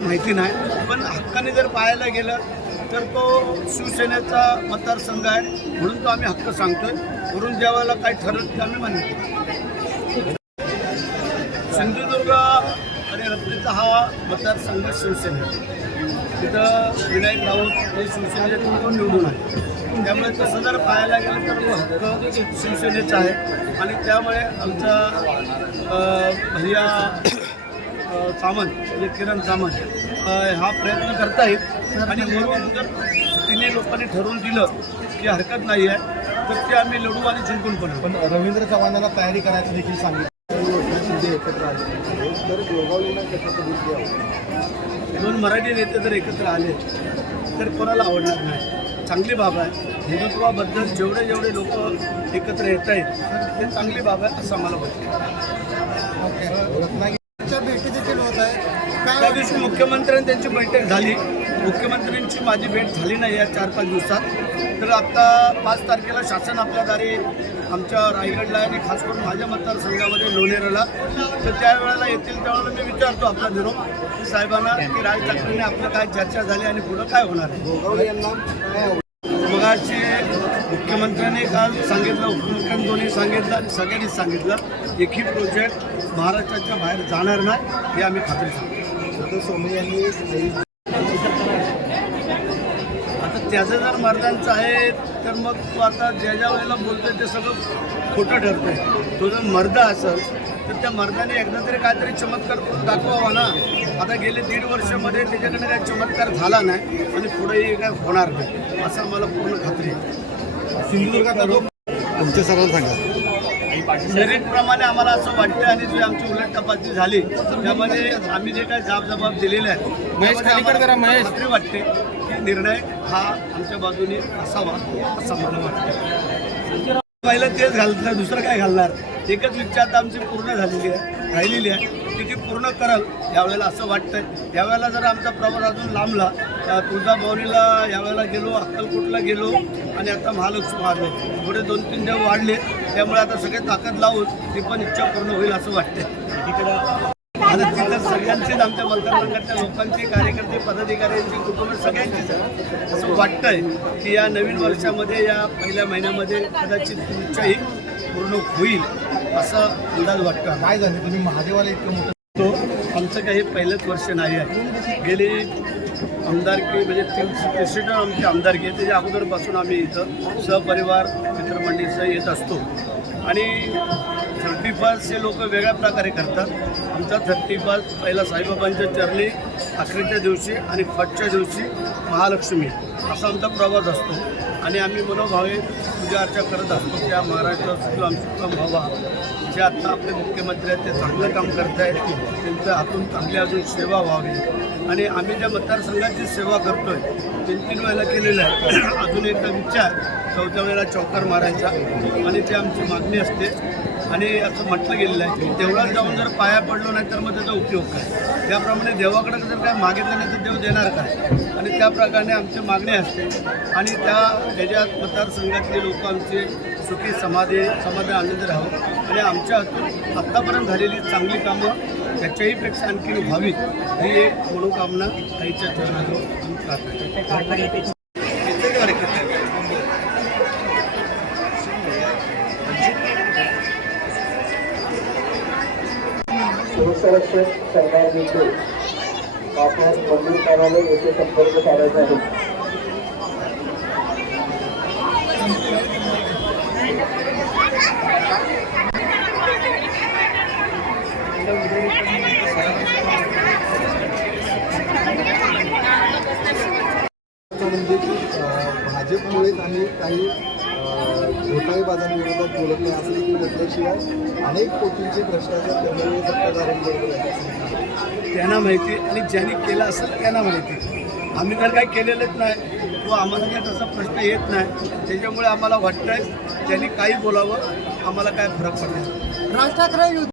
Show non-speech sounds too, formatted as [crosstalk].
माहिती नाही. पण हक्काने जर पाहायला गेलं तर तो शिवसेनेचा मतदारसंघ आहे. म्हणून तो आम्ही हक्क सांगतोय. वरून ज्या वेळेला काही ठरत ते आम्ही मान्य सिंधुदुर्ग आणि रत्नेचा हा मतदारसंघ शिवसेना तिथं विनायक राऊत हे शिवसेनेचे तिथून निवडून आहे त्यामुळे तसं जर पाहायला गेलं तर तो हक्क शिवसेनेचा आहे. आणि त्यामुळे आमचा भैया सामंत म्हणजे किरण सामंत हा प्रयत्न करतायत. आणि वरून जर तिने लोकांनी ठरवून दिलं की हरकत नाही आहे तर ते आम्ही लढू आणि जिंकून पण आणू. पण रवींद्र चव्हाणांना तयारी करायचं देखील सांगितलं. एकत्र आले तर दोन मराठी नेते जर एकत्र आले तर कोणाला आवडणार नाही? चांगली बाब आहे. हिंदुत्वाबद्दल जेवढे जेवढे लोक एकत्र येत आहेत ते चांगली बाब आहे असं मला वाटतं रत्नागिरीच्या भेटी देखील होत आहे त्या दिवशी मुख्यमंत्र्यांनी त्यांची बैठक झाली. मुख्यमंत्र्यांची माझी भेट झाली नाही या चार पाच दिवसात. तर आत्ता पाच तारखेला शासन आपल्याद्वारे आमच्या रायगडला आणि खास करून माझ्या मतदारसंघामध्ये लोणेराला. तर त्यावेळेला येतील त्यावेळेला मी विचारतो आपला निरोप साहेबांना की राज ठाकरेंनी आपलं काय चर्चा झाली आणि पुढं काय होणार आहे. मगाशी मुख्यमंत्र्यांनी काल सांगितलं उपमुख्यमंत्र्यांनी दोन्ही सांगितलं आणि सगळ्यांनीच सांगितलं एकही प्रोजेक्ट महाराष्ट्राच्या बाहेर जाणार नाही हे आम्ही खात्री सांगतो. आता स्वामी यांनी आता त्याचं जर मर्दांचं आहे तर मग तू आता ज्या ज्या वेळेला बोलतोय ते सगळं खोटं ठरतंय. तो जर मर्द असेल तर त्या मर्दाने एकदा तरी काहीतरी चमत्कार करून दाखवावा ना. आता गेले दीड वर्षामध्ये त्याच्याकडे काही चमत्कार झाला नाही आणि पुढेही काय होणार नाही असं मला पूर्ण खात्री आहे. सिंधुदुर्गात आमच्या सर्वांना सांगा. मेरिटप्रमाणे आम्हाला असं वाटतं आणि जी आमची उलट तपासणी झाली त्यामध्ये आम्ही जे काही जाब दिलेले आहेत आम्हाला खात्री वाटते की निर्णय हा आमच्या बाजूने असावा असं मला वाटतं पहिलं तेच घालणार दुसरं काय घालणार? एकच इच्छा आता आमची पूर्ण झालेली आहे राहिलेली आहे. ती ती पूर्ण करल यावेळेला असं वाटतंय. यावेळेला जर आमचा प्रवास अजून लांबला तुळजाभवानीला यावेळेला गेलो अक्कलकोटला गेलो आणि आता महालक्ष्मी वाढले पुढे दोन तीन देव वाढले. त्यामुळे आता सगळे ताकद लावून ती पण इच्छा पूर्ण होईल असं वाटतंय. आता तिथं सगळ्यांचीच आमच्या मतदारसंघातल्या लोकांची कार्यकर्ते पदाधिकाऱ्यांची कुटुंब सगळ्यांचीच आहे. असं वाटतंय की या नवीन वर्षामध्ये या पहिल्या महिन्यामध्ये कदाचित तुमच्याही पूर्ण होईल असा अंदाज वाटतो. काय झालं? तुम्ही महादेवाला इतकं मोठं तो आमचं काही पहिलंच वर्ष नाही आहे. गेली आमदारकी म्हणजे तीन तिसरी टर्म आमची आमदारकी आहे त्याच्या अगोदरपासून आम्ही इथं सहपरिवार मित्रमंडळीसह येत असतो. आणि थर्टी फर्स्ट हे लोक वेगळ्या प्रकारे करतात. आमचा थर्टी फर्स्ट पहिला साईबाबांच्या चरणी अखेरच्या दिवशी आणि फटच्या दिवशी महालक्ष्मी. असा आमचा प्रवास असतो. आणि आम्ही मनोभावे पूजा अर्चा करत असतो. त्या महाराष्ट्रातील सुद्धा आमची व्हावा जे आता आपले मुख्यमंत्री आहेत ते चांगलं काम करत आहेत. त्यांच्या हातून चांगली अजून सेवा व्हावी. आणि आम्ही ज्या मतदारसंघाची सेवा करतो आहे तीन तीन वेळेला केलेलं आहे. [clears throat] अजून एकदा विचार चौथ्या वेळेला चौकार मारायचा. आणि ते आमची मागणी असते. आणि असं म्हटलं गेलेलं आहे. की जाऊन जर पाया पडलो नाही तर मग त्याचा उपयोग काय? त्याप्रमाणे देवाकडे जर काय मागितलं नाही तर देव देणार काय? आणि त्या प्रकारे आमची मागणी असते. आणि त्या त्याच्यात मतदारसंघातले लोक आमचे सुखी समाधी समाधान आनंद राहावं. आणि आमच्या हातून आत्तापर्यंत झालेली चांगली कामं त्याच्याही पेक्षा आणखी व्हावीत ही एक मनोकामना आईच्या चरणाजवळ प्रार्थना सुरक्षारक्षक सरकार देखील आपणास मंदिर कार्यालय येथे संपर्क साधायचा आहे. म्हणजे की भाजपमुळेच आम्ही काही अं, घोटाळेबाजांविरोधात बोलत नाही. असं देखील म्हटल्याशिवाय अनेक कोटींचे भ्रष्टाचार करणारे सत्ताधाऱ्यांबरोबर आहेत. त्यांना माहिती आणि ज्यांनी केलं असेल त्यांना माहिती आम्ही तर काही केलेलंच नाही. किंवा आम्हाला काही तसा प्रश्न येत नाही. त्याच्यामुळे आम्हाला वाटतंय त्यांनी काही बोलावं आम्हाला काय फरक पडणार? राज ठाकरे